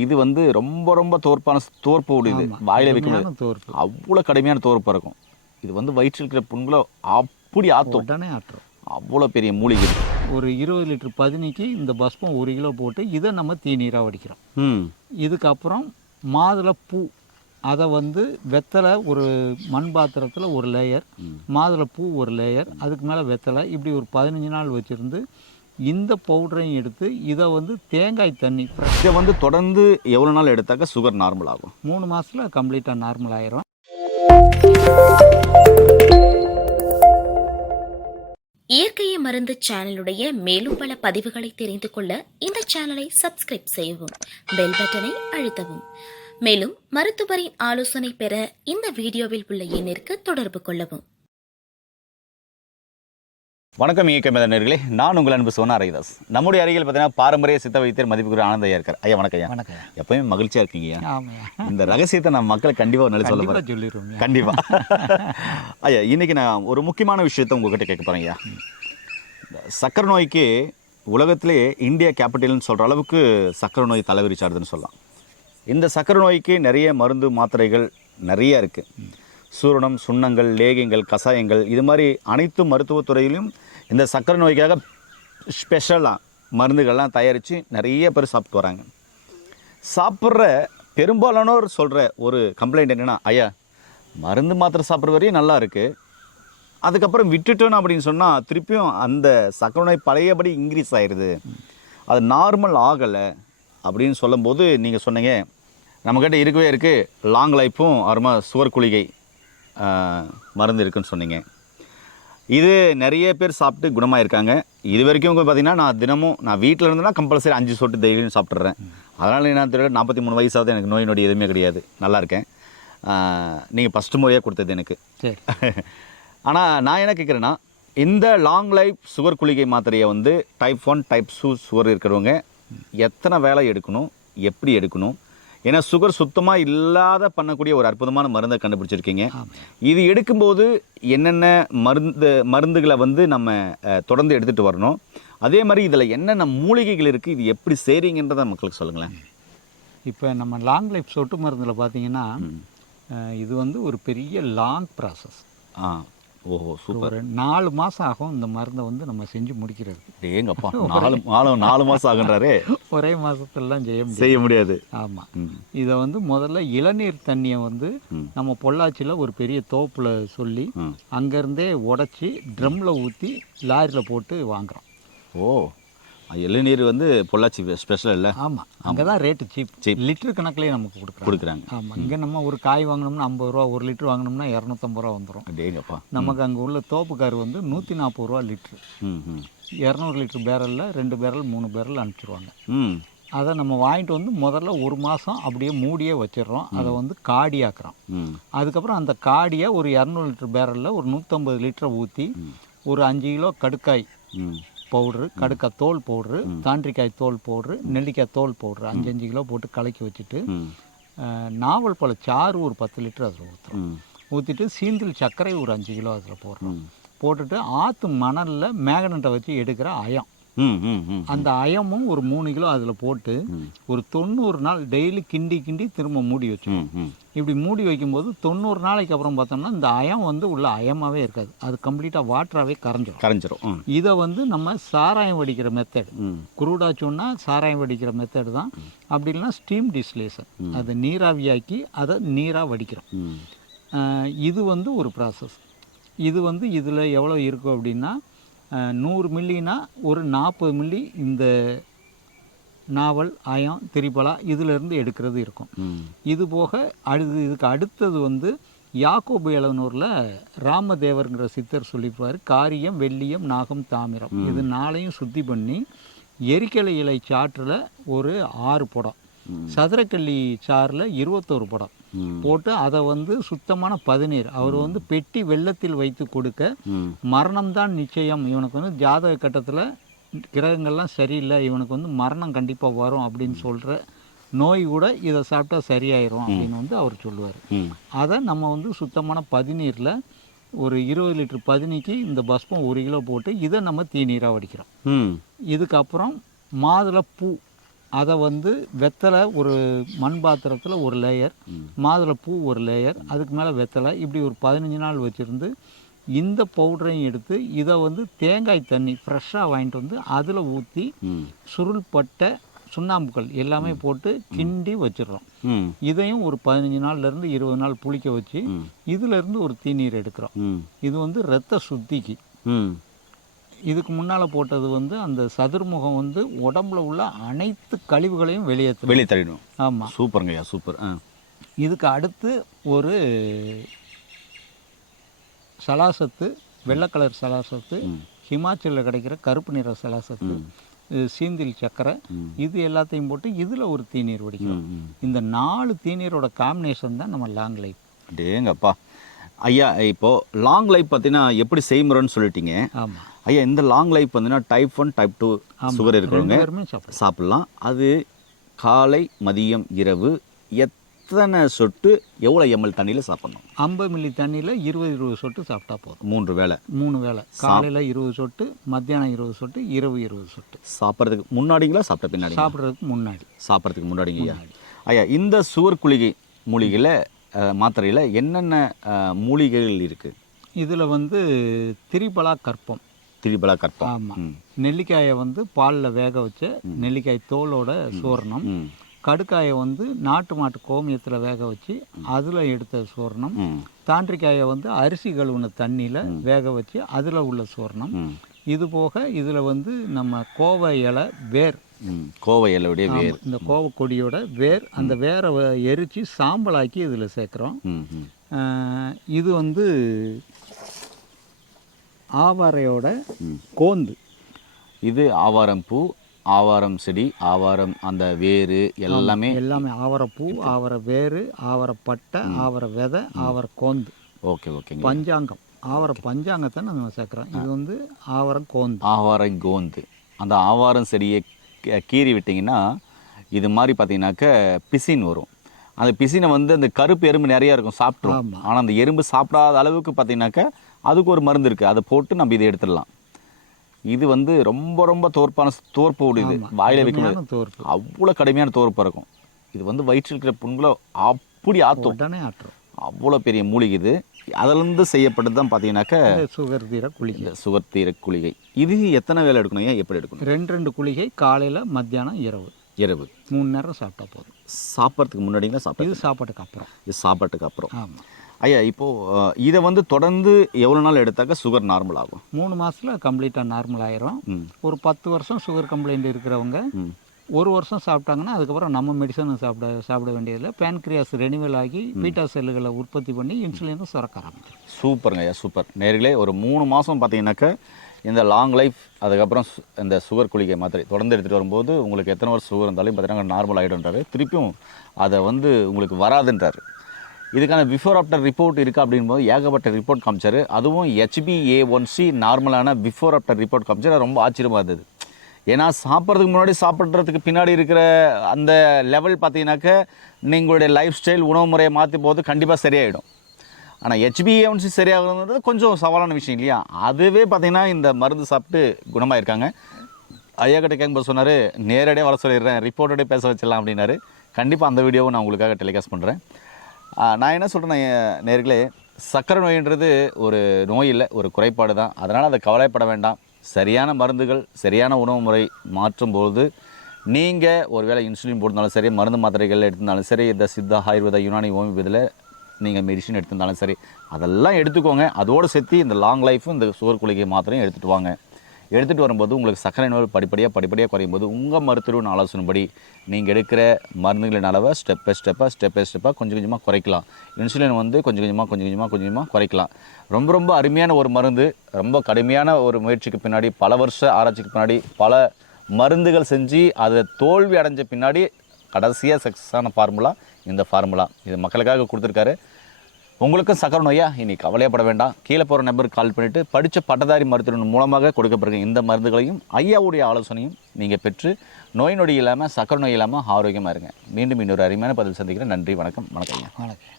இது வந்து ரொம்ப ரொம்ப தோற்பு உடையது. வாயில வைக்கணும், அவ்வளோ கடுமையான தோற்பு இருக்கும். இது வந்து வயிற்றில் இருக்கிற புண்களை அப்படி ஆற்றும், உடனே ஆற்றும். அவ்வளோ பெரிய மூலிகை. ஒரு 20 லிட்டர் பதினிக்கு இந்த பஸ்பம் 1 கிலோ போட்டு இதை நம்ம தீநீராக வடிக்கிறோம். இதுக்கப்புறம் மாதுளை பூ, அதை வந்து வெத்தலை ஒரு மண் பாத்திரத்தில் ஒரு லேயர், மாதுளை பூ ஒரு லேயர், அதுக்கு மேலே வெத்தலை, இப்படி ஒரு 15 நாள் வச்சுருந்து இந்த பவுடரையும் எடுத்து இதை வந்து தேங்காய் தண்ணி, இதை வந்து தொடர்ந்து எவ்வளோ நாள் எடுத்தாக்க சுகர் நார்மல் ஆகும்? 3 மாதத்தில் கம்ப்ளீட்டாக நார்மல் ஆயிரும். இயற்கையை மருந்து சேனலுடைய மேலும் பல பதிவுகளை தெரிந்து கொள்ள இந்த சேனலை சப்ஸ்கிரைப் செய்யவும், பெல் பட்டனை அழுத்தவும். மேலும் மருத்துவரின் ஆலோசனை பெற இந்த வீடியோவில் உள்ள எண்ணிற்கு தொடர்பு கொள்ளவும். வணக்கம் இயக்க நேயர்களே, நான் உங்கள் அன்பு சோனா ரவிதாஸ். நம்முடைய அருகில் பார்த்தீங்கன்னா பாரம்பரிய சித்த வைத்தியர் மதிப்புக்குரிய ஆனந்த ஐயா இருக்கார். ஐயா வணக்கம். ஐயா வணக்கம். எப்பவுமே மகிழ்ச்சியாக இருக்கீங்க. இந்த ரகசியத்தை நம்ம மக்களுக்கு கண்டிப்பாக நல்ல சொல்ல போகிறேன். சொல்லிடுவோம் கண்டிப்பாக. ஐயா, இன்னைக்கு நான் ஒரு முக்கியமான விஷயத்தை உங்ககிட்ட கேட்க போகிறேன். ஐயா, சக்கரை நோய்க்கு உலகத்திலே இந்தியா கேபிட்டல்னு சொல்கிற அளவுக்கு சக்கரை நோய் தலைவிரிச்சாடுதுன்னு சொல்லலாம். இந்த சக்கரை நோய்க்கு நிறைய மருந்து மாத்திரைகள் நிறைய இருக்குது. சூரணம், சுண்ணங்கள், லேகியங்கள், கஷாயங்கள், இது மாதிரி அனைத்து மருத்துவத்துறையிலும் இந்த சக்கரை நோய்க்காக ஸ்பெஷலாக மருந்துகள்லாம் தயாரித்து நிறைய பேர் சாப்பிட்டு வராங்க. சாப்பிட்ற பெரும்பாலானோர் சொல்கிற ஒரு கம்ப்ளைண்ட் என்னென்னா, ஐயா மருந்து மாத்திரை சாப்பிட்ற வரையும் நல்லா இருக்குது, அதுக்கப்புறம் விட்டுட்டோன்னு அப்படின்னு சொன்னால் திருப்பியும் அந்த சக்கரை நோய் பழையபடி இன்க்ரீஸ் ஆயிடுது, அது நார்மல் ஆகலை அப்படின்னு சொல்லும்போது நீங்கள் சொன்னீங்க நம்மக்கிட்ட இருக்கவே இருக்குது லாங் லைஃப்பும் அருமா சுகர் குளிகை மருந்து இருக்குதுன்னு சொன்னீங்க. இது நிறைய பேர் சாப்பிட்டு குணமாயிருக்காங்க. இது வரைக்கும் பார்த்திங்கன்னா நான் தினமும் நான் வீட்டில் இருந்தேன்னா கம்பல்சரி 5 சொட்டு டெய்லியும் சாப்பிட்றேன். அதனால் என்ன தெரியும், 43 வயசாவது எனக்கு நோய் நொடி எதுவுமே கிடையாது, நல்லா இருக்கேன். நீங்கள் ஃபஸ்ட்டு முறையாக கொடுத்தது எனக்கு. சரி. ஆனால் நான் என்ன கேட்குறேன்னா, இந்த லாங் லைஃப் சுகர் குளிகை மாத்திரையை வந்து டைப் 1 டைப் 2 சுகர் இருக்கிறவங்க எத்தனை வேலை எடுக்கணும், எப்படி எடுக்கணும்? ஏன்னா சுகர் சுத்தமாக இல்லாத பண்ணக்கூடிய ஒரு அற்புதமான மருந்தை கண்டுபிடிச்சிருக்கீங்க. இது எடுக்கும்போது என்னென்ன மருந்துகளை வந்து நம்ம தொடர்ந்து எடுத்துகிட்டு வரணும், அதே மாதிரி இதில் என்னென்ன மூலிகைகள் இருக்குது, இது எப்படி செய்கிறீங்கன்றதை மக்களுக்கு சொல்லுங்களேன். இப்போ நம்ம லாங் லைஃப் சொட்டு மருந்தில் பார்த்தீங்கன்னா இது வந்து ஒரு பெரிய லாங் ப்ராசஸ். ஓஹோ, சூப்பர். 4 மாதம் ஆகும் இந்த மருந்தை வந்து நம்ம செஞ்சு முடிக்கிறது. ஏங்கப்பா, 4 மாதம் ஆகுன்றாரு. ஒரே மாதத்துலலாம் செய்ய முடியாது. ஆமாம். இதை வந்து முதல்ல இளநீர் தண்ணியை வந்து நம்ம பொள்ளாச்சியில் ஒரு பெரிய தோப்பில் சொல்லி அங்கேருந்தே உடச்சி ட்ரம்மில் ஊற்றி லாரியில் போட்டு வாங்குகிறோம். ஓ, இளநீர் வந்து பொள்ளாச்சி ஸ்பெஷல் இல்லை? ஆமாம், அங்கே தான் ரேட்டு சீப். லிட்டர் கணக்கிலே நமக்கு கொடுக்குறாங்க. ஆமாம், இங்கே நம்ம ஒரு காய் வாங்கினோம்னா 50 ரூபா, 1 லிட்டர் வாங்கினோம்னா 250 ரூபா வந்துடும். டேங்கப்பா. நமக்கு அங்கே உள்ள தோப்புக்கார் வந்து 140 ரூபா லிட்ரு. 200 லிட்டர் பேரலில் 2 பேரல் 3 பேரல் அனுப்பிச்சிடுவாங்க. அதை நம்ம வாங்கிட்டு வந்து முதல்ல 1 மாதம் அப்படியே மூடியே வச்சிடுறோம். அதை வந்து காடியாக்குறோம். அதுக்கப்புறம் அந்த காடியை ஒரு 200 லிட்டர் பேரலில் ஒரு 150 லிட்டரை ஊற்றி ஒரு 5 கிலோ கடுக்காய் பவுட்ரு, கடுக்காய் தோல் பவுட்ரு, தாண்டிக்காய் தோல் பவுட்ரு, நெல்லிக்காய் தோல் பவுட்ரு 5 கிலோ போட்டு கலக்கி வச்சுட்டு நாவல் பழ சாறு ஒரு 10 லிட்டர் அதில் ஊற்றுறோம். ஊற்றிட்டு சீந்தில் சர்க்கரை ஒரு 5 கிலோ அதில் போடுறோம். போட்டுட்டு ஆற்று மணலில் மேகனட்டை வச்சு எடுக்கிற அயம், அந்த அயமும் ஒரு 3 கிலோ அதில் போட்டு ஒரு 90 நாள் டெய்லி கிண்டி திரும்ப மூடி வச்சோம். இப்படி மூடி வைக்கும்போது 90 நாளைக்கு அப்புறம் பார்த்தோம்னா இந்த அயம் வந்து உள்ள அயமாகவே இருக்காது, அது கம்ப்ளீட்டாக வாட்டராகவே கரைஞ்சிரும். இதை வந்து நம்ம சாராயம் வடிக்கிற மெத்தட், குருடாச்சோன்னா சாராயம் வடிக்கிற மெத்தட் தான். அப்படி இல்லைன்னா ஸ்டீம் டிஸ்லேஷன், அதை நீராவியாக்கி அதை நீராக வடிக்கிறோம். இது வந்து ஒரு ப்ராசஸ். இது வந்து இதில் எவ்வளோ இருக்கும் அப்படின்னா 100 மில்லினா ஒரு 40 மில்லி இந்த நாவல், அயம், திரிபலா இதிலிருந்து எடுக்கிறது இருக்கும். இது போக இதுக்கு அடுத்தது வந்து யாக்கோபு எழுநூறில் ராமதேவருங்கிற சித்தர் சொல்லிப்பார், காரியம், வெள்ளியம், நாகம், தாமிரம் இது 4ஐயும் சுத்தி பண்ணி எரிக்கலை இலை சாற்றில் ஒரு 6 புடம், சதுரக்கள்ளி சாறில் 21 புடம் போட்டு அதை வந்து சுத்தமான பதநீர் அவர் வந்து பெட்டி வெள்ளத்தில் வைத்து கொடுக்க, மரணம்தான் நிச்சயம், இவனுக்கு வந்து ஜாதக கட்டத்தில் கிரகங்கள்லாம் சரியில்லை, இவனுக்கு வந்து மரணம் கண்டிப்பாக வரும் அப்படின்னு சொல்கிற நோய் கூட இதை சாப்பிட்டா சரியாயிரும் அப்படின்னு வந்து அவர் சொல்லுவார். அதை நம்ம வந்து சுத்தமான பதநீரில் ஒரு 20 லிட்டர் பதினிக்கு இந்த பஸ்பம் 1 கிலோ போட்டு இதை நம்ம தீநீராக வடிக்கிறோம். இதுக்கப்புறம் மாதுளை பூ அதை வந்து வெத்தலை ஒரு மண் பாத்திரத்தில் ஒரு லேயர், மாதுளைப்பூ ஒரு லேயர், அதுக்கு மேலே வெத்தலை, இப்படி ஒரு 15 நாள் வச்சுருந்து இந்த பவுடரையும் எடுத்து இதை வந்து தேங்காய் தண்ணி ஃப்ரெஷ்ஷாக வாங்கிட்டு வந்து அதில் ஊற்றி சுருள்பட்ட சுண்ணாம்புகள் எல்லாமே போட்டு கிண்டி வச்சிடுறோம். இதையும் ஒரு 15 நாள்லேருந்து 20 நாள் புளிக்க வச்சு இதிலேருந்து ஒரு தீநீர் எடுக்கிறோம். இது வந்து இரத்த சுத்திக்கு. இதுக்கு முன்னால் போட்டது வந்து அந்த சதுர்முகம் வந்து உடம்புல உள்ள அனைத்து கழிவுகளையும் வெளியே தள்ளிடும். ஆமாம், சூப்பருங்கய்யா, சூப்பர். இதுக்கு அடுத்து ஒரு சலாசத்து, வெள்ளை கலர் சலாசத்து, ஹிமாச்சலில் கிடைக்கிற கருப்பு நிற சலாசத்து, சீந்தில் சக்கரை, இது எல்லாத்தையும் போட்டு இதில் ஒரு தீநீர் வடிக்கணும். இந்த 4 தீநீரோட காம்பினேஷன் தான் நம்ம லாங் லைஃப். டேங்கப்பா ஐயா, இப்போது லாங் லைஃப் பார்த்தீங்கன்னா எப்படி செய்முறைன்னு சொல்லிட்டீங்க. ஆமாம் ஐயா, இந்த லாங் லைஃப் பார்த்தீங்கன்னா டைப் 1 டைப் 2 சுகர் இருக்கிறவங்க சாப்பிட்லாம். அது காலை மதியம் இரவு எத்தனை சொட்டு எவ்வளோ எம்எல் தண்ணியில் சாப்பிட்ணும்? 50 மில்லி தண்ணியில் 20 சொட்டு சாப்பிட்டா போதும். 3 வேளை. காலையில் 20 சொட்டு, மத்தியானம் 20 சொட்டு, இரவு 20 சொட்டு. சாப்பிட்றதுக்கு முன்னாடிங்களா சாப்பிட்ட பின்னாடி? சாப்பிட்றதுக்கு முன்னாடிங்க ஐயா. ஐயா, இந்த சுகர் மூலிகையில் மாத்திரையில் என்னென்ன மூலிகைகள் இருக்குது? இதில் வந்து திரிபலா கற்பம். ஆமாம். நெல்லிக்காயை வந்து பாலில் வேக வச்ச நெல்லிக்காய் தோலோட சூரணம். கடுக்காயை வந்து நாட்டு மாட்டு கோமியத்தில் வேக வச்சு அதில் எடுத்த சூரணம். தாண்டிக்காயை வந்து அரிசி கழுவுன தண்ணியில் வேக வச்சு அதில் உள்ள சூரணம். இது போக இதில் வந்து நம்ம கோவை இலை வேர், கோவை இலையுடைய வேர், இந்த கோவை கொடியோட வேர், அந்த வேரை எரித்து சாம்பலாக்கி இதில் சேர்க்குறோம். இது வந்து ஆவாரையோட கோந்து. இது ஆவாரம் பூ, ஆவாரம் செடி, ஆவாரம் அந்த வேறு எல்லாமே ஆவாரப்பூ, ஆவார வேறு, ஆவாரப்பட்டை, ஆவார விதை, ஆவார கோந்து. Okay okay. பஞ்சாங்கம், ஆவார பஞ்சாங்கத்தை நம்ம சேர்க்குறோம். இது வந்து ஆவாரம் கோந்து. ஆவாரம் கோந்து. அந்த ஆவாரம் செடியை கீறி விட்டிங்கன்னா இது மாதிரி பார்த்தீங்கன்னாக்க பிசின் வரும். அந்த பிசினை வந்து அந்த கருப்பு எறும்பு நிறையா இருக்கும், சாப்பிட்ரும். ஆனால் அந்த எறும்பு சாப்பிடாத அளவுக்கு பார்த்தீங்கன்னாக்க அதுக்கு ஒரு மருந்து இருக்குது, அதை போட்டு நம்ம இதை எடுத்துடலாம். இது வந்து ரொம்ப ரொம்ப தோற்பு உடையது. வாயில வைக்கணும், அவ்வளோ கடுமையான தோற்பு இருக்கும். இது வந்து வயிற்றில் இருக்கிற புண்களை அப்படி ஆற்றும், அவ்வளோ பெரிய மூலிகை இது. அதிலிருந்து செய்யப்பட்டது தான் பார்த்தீங்கன்னாக்க சுகர் தீர குளிகை. இது எத்தனை வேலை எடுக்கணும், ஏன் எப்படி எடுக்கணும்? 2 குளிகை, காலையில், மத்தியானம், இரவு 3 நேரம் சாப்பிட்டா போதும். சாப்பிட்றதுக்கு முன்னாடிங்களா இது சாப்பாட்டுக்கு அப்புறம். ஆமாம் ஐயா. இப்போது இதை வந்து தொடர்ந்து எவ்வளோ நாள் எடுத்தாக்க சுகர் நார்மல் ஆகும்? 3 மாதத்தில் கம்ப்ளீட்டாக நார்மல் ஆயிரும். ஒரு 10 வருஷம் சுகர் கம்ப்ளைண்ட் இருக்கிறவங்க 1 வருஷம் சாப்பிட்டாங்கன்னா அதுக்கப்புறம் நம்ம மெடிசனை சாப்பிட வேண்டியதில்லை. பேன்க்ரியாஸ் ரெனிவல் ஆகி பீட்டா செல்லுகளை உற்பத்தி பண்ணி இன்சுலினும் சுரக்க ஆரம்பிச்சிடும். சூப்பருங்க ஐயா, சூப்பர். நேர்களே, ஒரு 3 மாதம் பார்த்தீங்கன்னாக்க இந்த லாங் லைஃப், அதுக்கப்புறம் இந்த சுகர் குளிகை மாத்திரை தொடர்ந்து எடுத்துகிட்டு வரும்போது உங்களுக்கு எத்தனை வருஷம் சுகர் இருந்தாலும் பார்த்தீங்கன்னா நார்மல் ஆகிடுன்றாரு. திருப்பியும் அதை வந்து உங்களுக்கு வராதுன்றார். இதுக்கான பிஃபோர் ஆஃப்டர் ரிப்போர்ட் இருக்குது அப்படின்போது ஏகப்பட்ட ரிப்போர்ட் காமிச்சார். அதுவும் HbA1c நார்மலான பிஃபோர் ஆஃப்டர் ரிப்போர்ட் காமிச்சார். ரொம்ப ஆச்சரியமாக இருந்தது. ஏன்னா சாப்பிட்றதுக்கு முன்னாடி சாப்பிட்றதுக்கு பின்னாடி இருக்கிற அந்த லெவல் பார்த்தீங்கன்னாக்க நீங்களுடைய லைஃப் ஸ்டைல், உணவு முறையை மாற்றும் போது கண்டிப்பாக சரியாயிடும். ஆனால் HbA1c சரியாகிறது கொஞ்சம் சவாலான விஷயம் இல்லையா? அதுவே பார்த்தீங்கன்னா இந்த மருந்து சாப்பிட்டு குணமாயிருக்காங்க. ஐயா கிட்ட கேட்கும்போது சொன்னார், நேரடியாக வர சொல்லிடுறேன், ரிப்போர்ட்டோடய பேச வச்சிடலாம் அப்படின்னாரு. கண்டிப்பாக அந்த வீடியோவை நான் உங்களுக்காக டெலிகாஸ்ட் பண்ணுறேன். நான் என்ன சொல்கிறேன் நேர்களே, சர்க்கரை நோயின்றது ஒரு நோய் இல்லை, ஒரு குறைபாடு தான். அதனால் அதை கவலைப்பட வேண்டாம். சரியான மருந்துகள், சரியான உணவு முறை மாற்றும்போது நீங்கள் ஒரு வேளை இன்சுலின் போட்டிருந்தாலும் சரி, மருந்து மாத்திரைகள் எடுத்திருந்தாலும் சரி, இந்த சித்தா, ஆயுர்வேதா, யுனானி, ஹோமியோபதியில் நீங்கள் மெடிசின் எடுத்திருந்தாலும் சரி, அதெல்லாம் எடுத்துக்கோங்க. அதோடு சேர்த்து இந்த லாங் லைஃப்பும் இந்த சுகர் குளிகை மாத்திரையும் எடுத்துகிட்டு வாங்க. எடுத்துகிட்டு வரும்போது உங்களுக்கு சர்க்கரை நோய் படிப்படியாக குறையும் போது உங்கள் மருத்துவரின் ஆலோசனைப்படி நீங்கள் எடுக்கிற மருந்துகளின் அளவை ஸ்டெப் பை ஸ்டெப்பாக கொஞ்சம் கொஞ்சமாக குறைக்கலாம். இன்சுலின் வந்து கொஞ்சம் கொஞ்சமாக குறைக்கலாம். ரொம்ப அருமையான ஒரு மருந்து. ரொம்ப கடுமையான ஒரு முயற்சிக்கு பின்னாடி, பல வருஷ ஆராய்ச்சிக்கு பின்னாடி, பல மருந்துகள் செஞ்சு அதை தோல்வி அடைஞ்ச பின்னாடி கடைசியாக சக்ஸஸான ஃபார்முலா இந்த ஃபார்முலா. இது மக்களுக்காக கொடுத்துருக்காரு. உங்களுக்கும் சக்கரை நோயா, இனி கவலையப்பட வேண்டாம். கீழே போகிற நம்பருக்கு கால் பண்ணிவிட்டு படித்த பட்டதாரி மருத்துவரின் மூலமாக கொடுக்கப்படுகிற இந்த மருந்துகளையும் ஐயாவுடைய ஆலோசனையும் நீங்கள் பெற்று நோய் நொடி இல்லாமல், சக்கரை நோய் இல்லாமல் ஆரோக்கியமாக இருங்க. மீண்டும் இன்னொரு அருமையான பதில் சந்திக்கிறேன். நன்றி, வணக்கம். ஐயா. வணக்கம்.